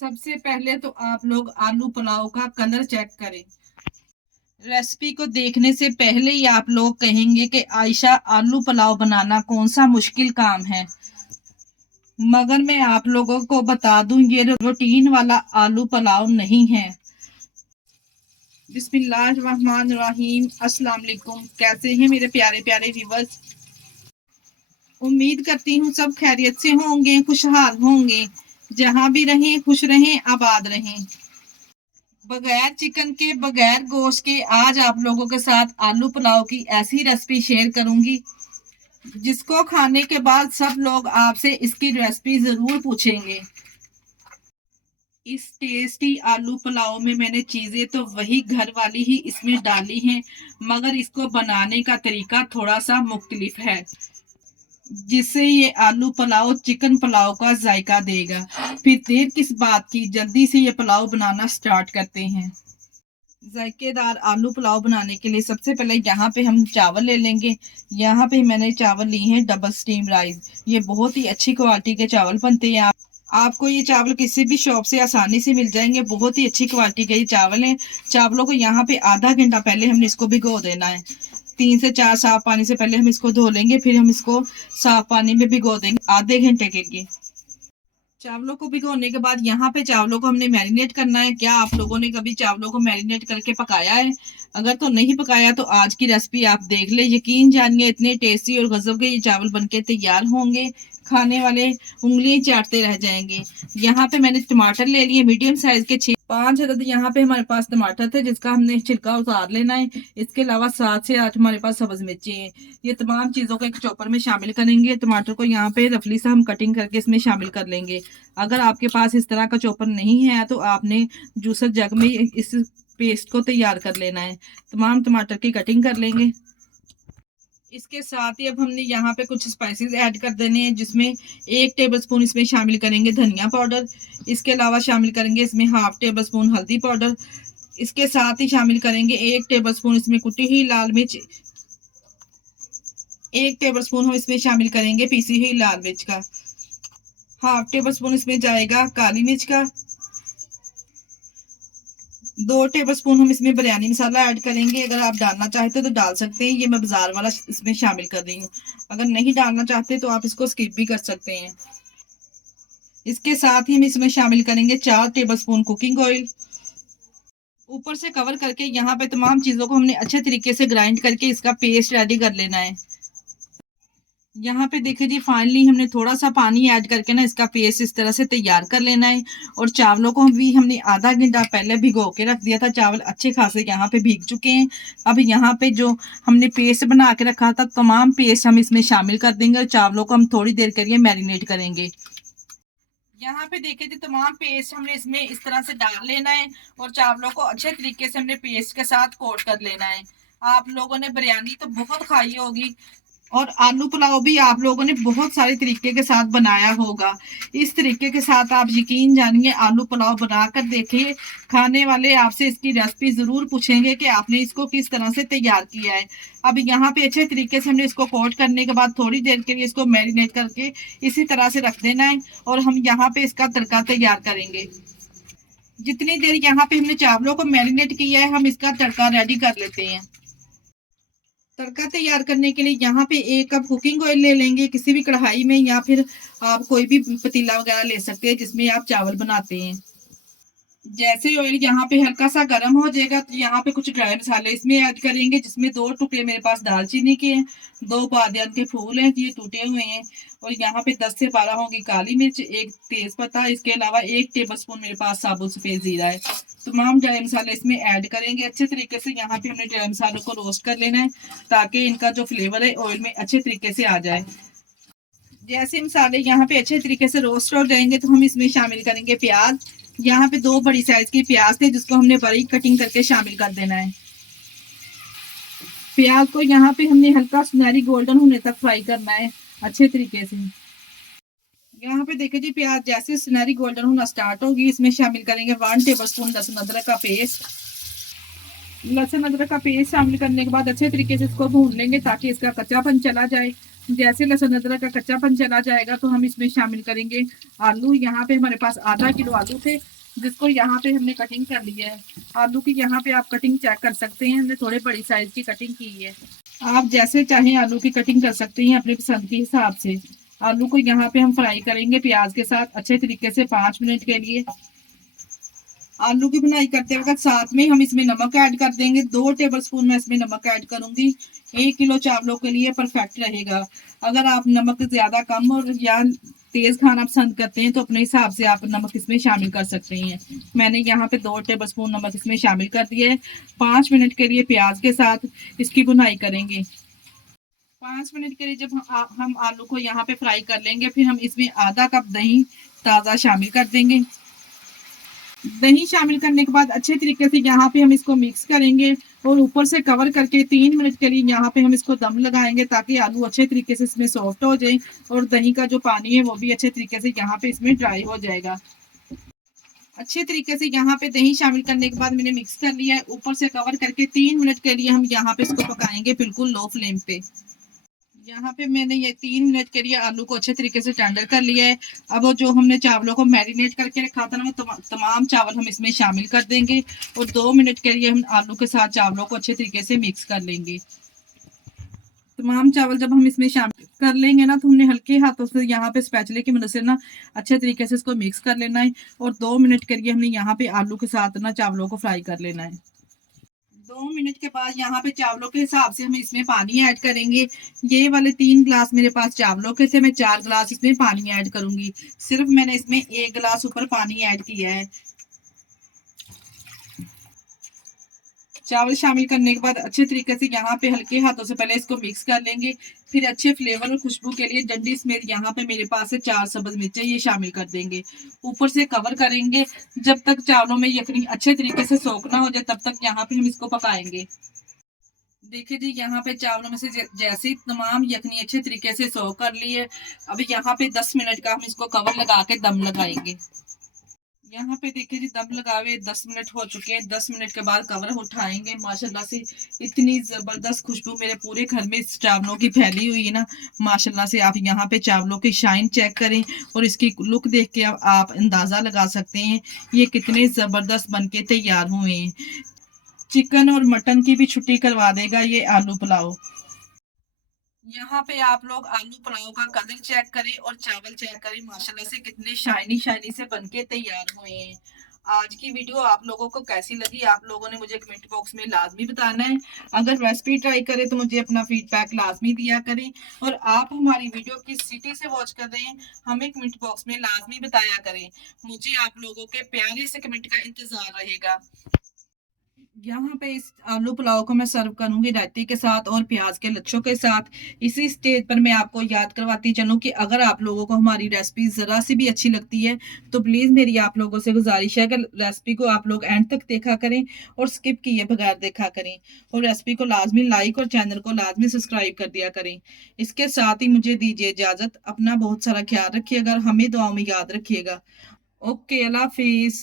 सबसे पहले तो आप लोग आलू पुलाव का कलर चेक करें। रेसिपी को देखने से पहले ही आप लोग कहेंगे कि आयशा आलू पुलाव बनाना कौन सा मुश्किल काम है। मगर मैं आप लोगों को बता दूं ये रूटीन वाला आलू पुलाव नहीं है। बिस्मिल्लाहिर्रहमानिर्रहीम। अस्सलाम वालेकुम। कैसे हैं मेरे प्यारे प्यारे व्यूअर्स। उम्मीद करती हूँ सब खैरियत से होंगे, खुशहाल होंगे। जहां भी रहें खुश रहें, आबाद रहें। बगैर चिकन के, बगैर गोश्त के आज आप लोगों के साथ आलू पुलाव की ऐसी रेसिपी शेयर करूंगी जिसको खाने के बाद सब लोग आपसे इसकी रेसिपी जरूर पूछेंगे। इस टेस्टी आलू पुलाव में मैंने चीजें तो वही घर वाली ही इसमें डाली हैं, मगर इसको बनाने का तरीका थोड़ा सा मुख्तलिफ है, जिससे ये आलू पुलाव चिकन पुलाव का जायका देगा। फिर देर किस बात की, जल्दी से ये पुलाव बनाना स्टार्ट करते हैं। जायकेदार आलू पुलाव बनाने के लिए सबसे पहले यहाँ पे हम चावल ले लेंगे। यहाँ पे मैंने चावल लिए हैं डबल स्टीम राइस। ये बहुत ही अच्छी क्वालिटी के चावल बनते हैं। आपको ये चावल किसी भी शॉप से आसानी से मिल जाएंगे। बहुत ही अच्छी क्वालिटी के ये चावल हैं। चावलों को यहाँ पे आधा घंटा पहले हमने इसको भिगो देना है। 3 से 4 साफ पानी से पहले हम इसको धो लेंगे, फिर हम इसको साफ पानी में भिगो देंगे आधे घंटे के लिए। चावलों को भिगोने के बाद यहाँ पे चावलों को हमने मैरिनेट करना है। क्या आप लोगों ने कभी चावलों को मैरिनेट करके पकाया है? अगर तो नहीं पकाया तो आज की रेसिपी आप देख ले, यकीन जानिए इतने टेस्टी और गजब के ये चावल बनके तैयार होंगे, खाने वाले उंगली चाटते रह जाएंगे। यहाँ पे मैंने टमाटर ले लिए मीडियम साइज के 5 अदद। यहाँ पे हमारे पास टमाटर थे जिसका हमने छिलका उतार लेना है। इसके अलावा 7 से 8 हमारे पास सब्ज मिर्ची है। ये तमाम चीजों को एक चॉपर में शामिल करेंगे। टमाटर को यहाँ पे रफली सा हम कटिंग करके इसमें शामिल कर लेंगे। अगर आपके पास इस तरह का चॉपर नहीं है तो आपने जूसर जग में इस पेस्ट को तैयार कर लेना है। तमाम टमाटर की कटिंग कर लेंगे। इसके साथ ही अब हमने यहाँ पे कुछ स्पाइसेस ऐड कर देने हैं, जिसमें 1 टेबलस्पून इसमें शामिल करेंगे धनिया पाउडर। इसके अलावा शामिल करेंगे इसमें हाफ टेबल स्पून हल्दी पाउडर। इसके साथ ही शामिल करेंगे 1 टेबलस्पून इसमें कुटी हुई लाल मिर्च। 1 टेबलस्पून हम इसमें शामिल करेंगे पीसी हुई लाल मिर्च का। हाफ टेबल स्पून इसमें जाएगा काली मिर्च का। 2 टेबल स्पून हम इसमें बिरयानी मसाला ऐड करेंगे। अगर आप डालना चाहते तो डाल सकते हैं, ये मैं बाजार वाला इसमें शामिल कर रही हूँ। अगर नहीं डालना चाहते तो आप इसको स्किप भी कर सकते हैं। इसके साथ ही हम इसमें शामिल करेंगे 4 टेबल स्पून कुकिंग ऑयल। ऊपर से कवर करके यहाँ पे तमाम चीजों को हमने अच्छे तरीके से ग्राइंड करके इसका पेस्ट रेडी कर लेना है। यहाँ पे देखिए जी, फाइनली हमने थोड़ा सा पानी ऐड करके ना इसका पेस्ट इस तरह से तैयार कर लेना है। और चावलों को भी हमने आधा घंटा पहले भिगो के रख दिया था। चावल अच्छे खासे यहाँ पे भीग चुके हैं। अब यहाँ पे जो हमने पेस्ट बना के रखा था, तमाम पेस्ट हम इसमें शामिल कर देंगे और चावलों को हम थोड़ी देर के लिए मैरिनेट करेंगे। यहाँ पे देखिए जी, तमाम पेस्ट हमने इसमें इस तरह से डाल लेना है और चावलों को अच्छे तरीके से हमने पेस्ट के साथ कोट कर लेना है। आप लोगों ने बिरयानी तो बहुत खाई होगी और आलू पुलाव भी आप लोगों ने बहुत सारे तरीके के साथ बनाया होगा। इस तरीके के साथ आप यकीन जानिए आलू पुलाव बनाकर देखिए, खाने वाले आपसे इसकी रेसिपी जरूर पूछेंगे कि आपने इसको किस तरह से तैयार किया है। अब यहाँ पे अच्छे तरीके से हमने इसको कोट करने के बाद थोड़ी देर के लिए इसको मैरिनेट करके इसी तरह से रख देना है और हम यहाँ पे इसका तड़का तैयार करेंगे। जितनी देर यहाँ पे हमने चावलों को मैरिनेट किया है, हम इसका तड़का रेडी कर लेते हैं। तड़का तैयार करने के लिए यहाँ पे 1 कप कुकिंग ऑयल ले लेंगे किसी भी कढ़ाई में, या फिर आप कोई भी पतीला वगैरह ले सकते हैं जिसमें आप चावल बनाते हैं। जैसे ऑयल यहाँ पे हल्का सा गर्म हो जाएगा तो यहाँ पे कुछ ड्राई मसाले इसमें ऐड करेंगे, जिसमें 2 टुकड़े मेरे पास दालचीनी के हैं, 2 बादियान के फूल हैं, ये टूटे हुए हैं। और यहाँ पे 10 से 12 होंगी काली मिर्च, 1 तेज पत्ता। इसके अलावा 1 टेबल स्पून मेरे पास साबुत सफेद जीरा है। तमाम ड्राई मसाले इसमें ऐड करेंगे अच्छे तरीके से। यहाँ पे हमने ड्राई मसालों को रोस्ट कर लेना है ताकि इनका जो फ्लेवर है ऑयल में अच्छे तरीके से आ जाए। जैसे मसाले यहाँ पे अच्छे तरीके से रोस्ट हो जाएंगे तो हम इसमें शामिल करेंगे प्याज। यहाँ पे 2 बड़ी साइज के प्याज थे जिसको हमने बारीक कटिंग करके शामिल कर देना है। प्याज को यहाँ पे हमने हल्का सुनहरी गोल्डन होने तक फ्राई करना है अच्छे तरीके से। यहाँ पे देखिए जी, प्याज जैसे सुनहरी गोल्डन होना स्टार्ट होगी, इसमें शामिल करेंगे 1 टेबल स्पून लहसुन अदरक का पेस्ट। लहसुन अदरक का पेस्ट शामिल करने के बाद अच्छे तरीके से इसको भून लेंगे ताकि इसका कच्चापन चला जाए। जैसे लहसुन अदरक का कच्चापन चला जाएगा तो हम इसमें शामिल करेंगे आलू। यहाँ पे हमारे पास आधा किलो आलू थे, जिसको यहाँ पे हमने कटिंग कर लिया है। आलू की यहाँ पे आप कटिंग चेक कर सकते हैं, हमने थोड़े बड़ी साइज की कटिंग की है। आप जैसे चाहें आलू की कटिंग कर सकते हैं अपने पसंद के हिसाब से। आलू को यहाँ पे हम फ्राई करेंगे प्याज के साथ अच्छे तरीके से 5 मिनट के लिए। आलू की बुनाई करते वक्त साथ में हम इसमें नमक ऐड कर देंगे। 2 टेबलस्पून मैं इसमें नमक ऐड करूंगी। 1 किलो चावलों के लिए परफेक्ट रहेगा। अगर आप नमक ज्यादा कम और या तेज खाना पसंद करते हैं तो अपने हिसाब से आप नमक इसमें शामिल कर सकते हैं। मैंने यहाँ पे 2 टेबलस्पून नमक इसमें शामिल कर दिया है। 5 मिनट के लिए प्याज के साथ इसकी बुनाई करेंगे। 5 मिनट के लिए जब हम आलू को यहाँ पे फ्राई कर लेंगे, फिर हम इसमें आधा कप दही ताज़ा शामिल कर देंगे। दही शामिल करने के बाद अच्छे तरीके से यहाँ पे हम इसको मिक्स करेंगे और ऊपर से कवर करके 3 मिनट के लिए यहाँ पे हम इसको दम लगाएंगे, ताकि आलू अच्छे तरीके से इसमें सॉफ्ट हो जाए और दही का जो पानी है वो भी अच्छे तरीके से यहाँ पे इसमें ड्राई हो जाएगा। अच्छे तरीके से यहाँ पे दही शामिल करने के बाद मैंने मिक्स कर लिया है। ऊपर से कवर करके 3 मिनट के लिए हम यहाँ पे इसको पकाएंगे बिल्कुल लो फ्लेम पे। यहाँ पे मैंने ये 3 मिनट के लिए आलू को अच्छे तरीके से टेंडर कर लिया है। अब वो जो हमने चावलों को मैरिनेट करके रखा था ना, वो तमाम चावल हम इसमें शामिल कर देंगे और 2 मिनट के लिए हम आलू के साथ चावलों को अच्छे तरीके से मिक्स कर लेंगे। तमाम चावल जब हम इसमें शामिल कर लेंगे ना, तो हमने हल्के हाथों से यहाँ पे स्पैचुले की मदद से ना अच्छे तरीके से इसको मिक्स कर लेना है और 2 मिनट के लिए हमने यहाँ पे आलू के साथ ना चावलों को फ्राई कर लेना है। 2 मिनट के बाद यहाँ पे चावलों के हिसाब से हम इसमें पानी ऐड करेंगे। ये वाले 3 गिलास मेरे पास चावलों के थे, मैं 4 गिलास इसमें पानी ऐड करूंगी। सिर्फ मैंने इसमें 1 गिलास ऊपर पानी ऐड किया है। चावल शामिल करने के बाद अच्छे तरीके से यहाँ पे हल्के हाथों से पहले इसको मिक्स कर लेंगे। फिर अच्छे फ्लेवर और खुशबू के लिए डंडी स्मेल यहाँ पे मेरे पास है 4 सब्ज मिर्चें, ये शामिल कर देंगे। ऊपर से कवर करेंगे जब तक चावलों में यखनी अच्छे तरीके से सोख ना हो जाए, तब तक यहाँ पे हम इसको पकाएंगे। देखिए जी, यहाँ पे चावलों में से जैसे ही तमाम यखनी अच्छे तरीके से सोख कर ली है, अब यहाँ पे 10 मिनट का हम इसको कवर लगा के दम लगाएंगे। यहाँ पे देखिए जी, दम लगावे 10 मिनट हो चुके हैं। 10 मिनट के बाद कवर उठाएंगे। माशाल्लाह से इतनी जबरदस्त खुशबू मेरे पूरे घर में इस चावलों की फैली हुई है ना। माशाल्लाह से आप यहाँ पे चावलों की शाइन चेक करें और इसकी लुक देख के आप अंदाजा लगा सकते हैं ये कितने जबरदस्त बनके तैयार हुए हैं। चिकन और मटन की भी छुट्टी करवा देगा ये आलू पुलाव। यहाँ पे आप लोग आलू पुलाव का कलर चेक करें और चावल चेक करें, माशाल्लाह से कितने शाइनी शाइनी से बनके तैयार हुए हैं। आज की वीडियो आप लोगों को कैसी लगी, आप लोगों ने मुझे कमेंट बॉक्स में लाजमी बताना है। अगर रेसिपी ट्राई करें तो मुझे अपना फीडबैक लाजमी दिया करें। और आप हमारी वीडियो किस सिटी से वॉच कर रहे हैं, हमें कमेंट बॉक्स में लाजमी बताया करें। मुझे आप लोगों के प्यारे से कमेंट का इंतजार रहेगा। यहाँ पे इस आलू पुलाव को मैं सर्व करूंगी रायते के साथ और प्याज के लच्छों के साथ। इसी स्टेज पर मैं आपको याद करवाती चलूं कि अगर आप लोगों को हमारी रेसिपी जरा सी भी अच्छी लगती है तो प्लीज मेरी आप लोगों से गुजारिश है कि रेसिपी को आप लोग एंड तक देखा करें और स्किप किए बगैर देखा करें और रेसिपी को लाजमी लाइक और चैनल को लाजमी सब्सक्राइब कर दिया करें। इसके साथ ही मुझे दीजिए इजाजत। अपना बहुत सारा ख्याल रखिएगा और हमें दुआओं में याद रखिएगा। ओके, अल्लाह हाफिज।